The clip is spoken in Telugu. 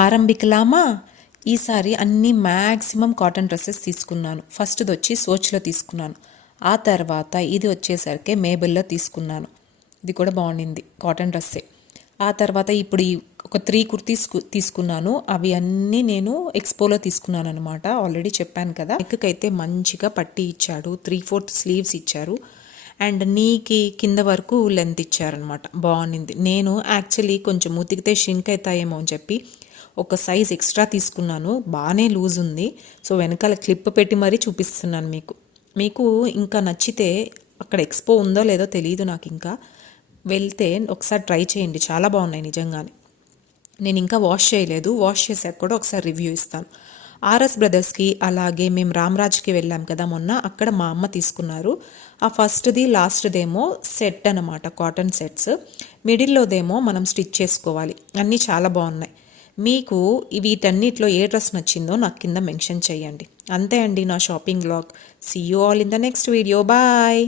ఆరంభికలామా ఈసారి అన్ని మ్యాక్సిమం కాటన్ డ్రెస్సెస్ తీసుకున్నాను. ఫస్ట్ది వచ్చి సోచ్లో తీసుకున్నాను. ఆ తర్వాత ఇది వచ్చేసరికి మేబెల్లో తీసుకున్నాను. ఇది కూడా బాగుండింది, కాటన్ డ్రెస్సే. ఆ తర్వాత ఇప్పుడు ఒక 3 కుర్తీస్ తీసుకున్నాను. అవి అన్నీ నేను ఎక్స్పోలో తీసుకున్నాను అనమాట. ఆల్రెడీ చెప్పాను కదా. నెక్కైతే మంచిగా పట్టి ఇచ్చాడు, 3/4 స్లీవ్స్ ఇచ్చారు అండ్ నీకి కింద వరకు లెంత్ ఇచ్చారనమాట. బాగుండింది. నేను యాక్చువల్లీ కొంచెం ఉతికితే షింక్ అవుతాయేమో అని చెప్పి ఒక సైజ్ ఎక్స్ట్రా తీసుకున్నాను. బాగానే లూజ్ ఉంది. సో వెనకాల క్లిప్ పెట్టి మరీ చూపిస్తున్నాను మీకు ఇంకా నచ్చితే అక్కడ ఎక్స్పో ఉందో లేదో తెలియదు నాకు. ఇంకా వెళ్తే ఒకసారి ట్రై చేయండి, చాలా బాగున్నాయి నిజంగానే. నేను ఇంకా వాష్ చేయలేదు, వాష్ చేశాక కూడా ఒకసారి రివ్యూ ఇస్తాను. ఆర్ఎస్ బ్రదర్స్కి అలాగే మేము రామ్రాజ్కి వెళ్ళాం కదా మొన్న, అక్కడ మా అమ్మ తీసుకున్నారు. ఆ ఫస్ట్ది లాస్ట్దేమో సెట్ అనమాట, కాటన్ సెట్స్. మిడిల్లోదేమో మనం స్టిచ్ చేసుకోవాలి. అన్నీ చాలా బాగున్నాయి. మీకు వీటన్నిటిలో ఏ డ్రెస్ నచ్చిందో నాకు కింద మెన్షన్ చేయండి. అంతే అండి నా shopping vlog. See you all in the next video. Bye.